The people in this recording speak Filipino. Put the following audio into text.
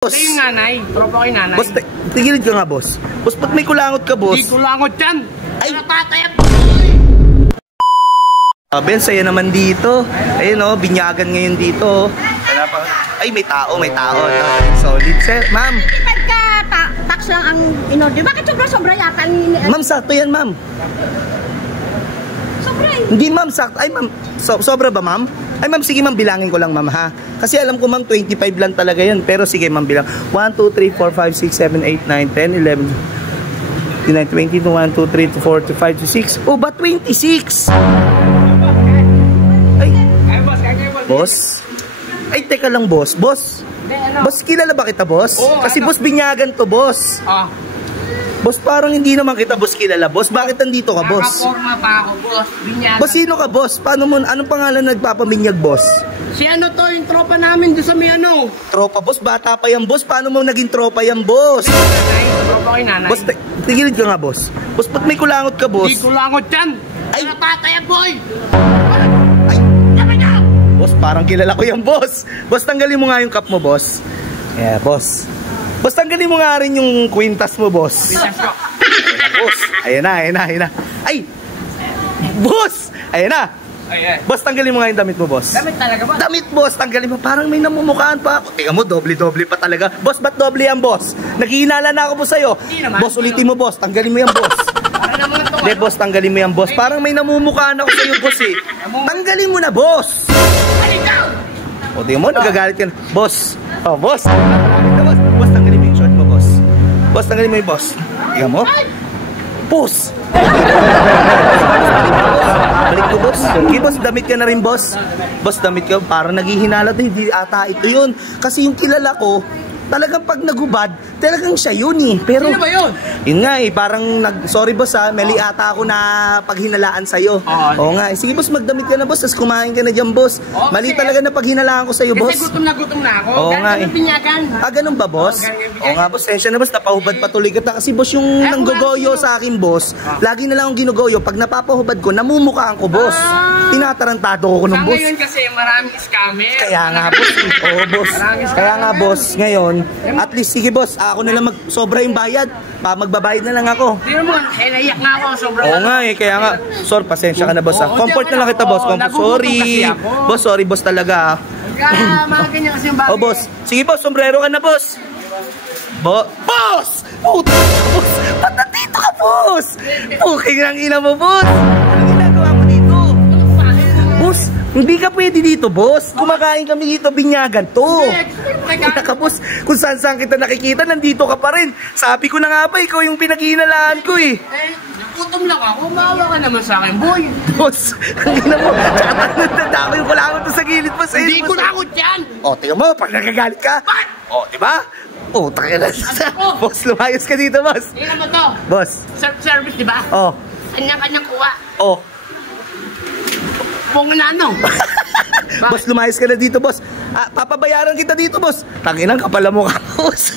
Boss. Ito yung nanay. Tropa ko yung nanay. Boss, tigilid ka nga, boss. Boss, ba't may kulangot ka, boss? Hindi kulangot yan. Ay, natatayap. Ben, saya naman dito. Ayun o, binyagan ngayon dito. Ay, may tao. Solid, sir. Ma'am. Tax lang ang in-order. Bakit sobra-sobra yata? Ma'am, sakto yan, ma'am. Sobra eh. Hindi, ma'am, sakto. Ay, ma'am, sobra ba, ma'am? Ay, ma'am, sige, ma'am, bilangin ko lang, ma'am, ha? Kasi alam ko, ma'am, 25 lang talaga yan. Pero sige, ma'am, bilang. 1, 2, 3, 4, 5, 6, 7, 8, 9, 10, 11, 19, 20, 1, 2, 3, 4, 5, 6. Oh, ba 26? Ay, boss? Ay, teka lang, boss. Boss, kilala ba kita, boss? Kasi, boss, binyagan to, boss. Boss, parang hindi naman kita, boss, kilala, boss. Bakit nandito ka, boss? Nakaporma pa ako, boss. Binyagan. Boss, sino ka, boss? Paano mo, anong pangalan nagpapaminyag, boss? Si ano to, yung tropa namin doon sa may ano. Tropa, boss? Bata pa yan, boss. Paano mo naging tropa yan, boss? Nanay, tropa ko yung nanay. Boss, tigilid ka nga, boss. Boss, ba't may kulangot ka, boss? Hindi kulangot yan. Ay, natatayap, boy. Ay, boss, parang kilala ko yan, boss. Boss, tanggalin mo nga yung cup mo, boss. Yeah, boss. Boss, tanggalin mo nga rin yung kwintas mo, boss. Boss, ayan na. Ay! Boss! Ayan na. Boss, tanggalin mo nga yung damit mo, boss. Damit talaga ba? Damit, boss, tanggalin mo. Parang may namumukhaan pa ako. Tingnan mo, doble-doble pa talaga. Boss, ba't doble yan, boss? Naghihinala na ako po sa'yo. Boss, ulitin mo, boss. Tanggalin mo yan, boss. Hindi, boss, tanggalin mo yan, boss. Parang may namumukhaan ako sa'yo, boss, eh. Tanggalin mo na, boss. O, tingnan mo, nagagalit ka na. Boss. Oh, boss. Boss, tanggalin mo yung short mo, boss. Boss, tanggalin mo yung boss. Tingnan mo. Boss. Balik mo, boss. Okay, boss, damit ka na rin, boss. Boss, damit ka. Parang naghihinala to. Hindi ata ito yun. Kasi yung kilala ko, talagang pag nagubad, talagang siya yun eh. Pero, sino ba yun? Yun nga eh, parang, sorry boss ha, mali ata ako na paghinalaan sa'yo. Oo nga eh. Sige boss, magdamit ka na boss, tapos kumain ka na dyan boss. Mali talaga na paghinalaan ko sa'yo, boss. Kasi gutom na ako. Oo nga eh. Binyagan. Ganun ba, boss? Oo nga, boss. Sensya na, boss. Napahubad patuloy kita. Kasi, boss, yung nanggogoyo sa akin, boss, lagi na lang akong ginugoyo. Pag napapahubad ko, namumukhaan ko, boss. Tinatarantado ko ng boss. Sa ngayon kasi, maraming scammer. Kaya nga, boss. Oo, boss. Kaya nga, boss. Ngayon, at least, sige, boss. Ako na lang sobra yung bayad. Magbabayad na lang ako. Hindi mo, naiyak nga ako. Sobra. Oo nga eh. Kaya nga, sorry, pasensya ka na, boss. Comfort na lang kita, boss. Sorry. Boss, sorry, boss talaga. Mga ganyan kasi yung bagay. Oh, boss. Sige, boss. Sombrero ka na, boss. Boss! Puta, boss! Ba't nandito ka, boss? Puking ang ina mo, boss! Anong ginagawa mo dito? Boss, hindi ka pwede dito, boss. Kumakain kami dito, binyagan to. Kita ka, boss. Kung saan kita nakikita, nandito ka pa rin. Sabi ko na nga ba, ikaw yung pinaghihinalaan ko eh. Nagutom lang ako. Maawa ka naman sa akin, boy. Boss, ang ina mo. Tsaka yung kulangot to sa gilid, boss. Hindi kulangot yan. O, tingnan mo, pag nagagalit ka. O, diba? O, taka na. Boss, lumayos ka dito, boss. Tingnan mo to. Boss. Self-service, diba? O. Kanyang-kanyang kuha. O. Pong na ano. Boss, lumayos ka na dito, boss. Papabayaran kita dito, boss. Tanginang kapala mo ka, boss.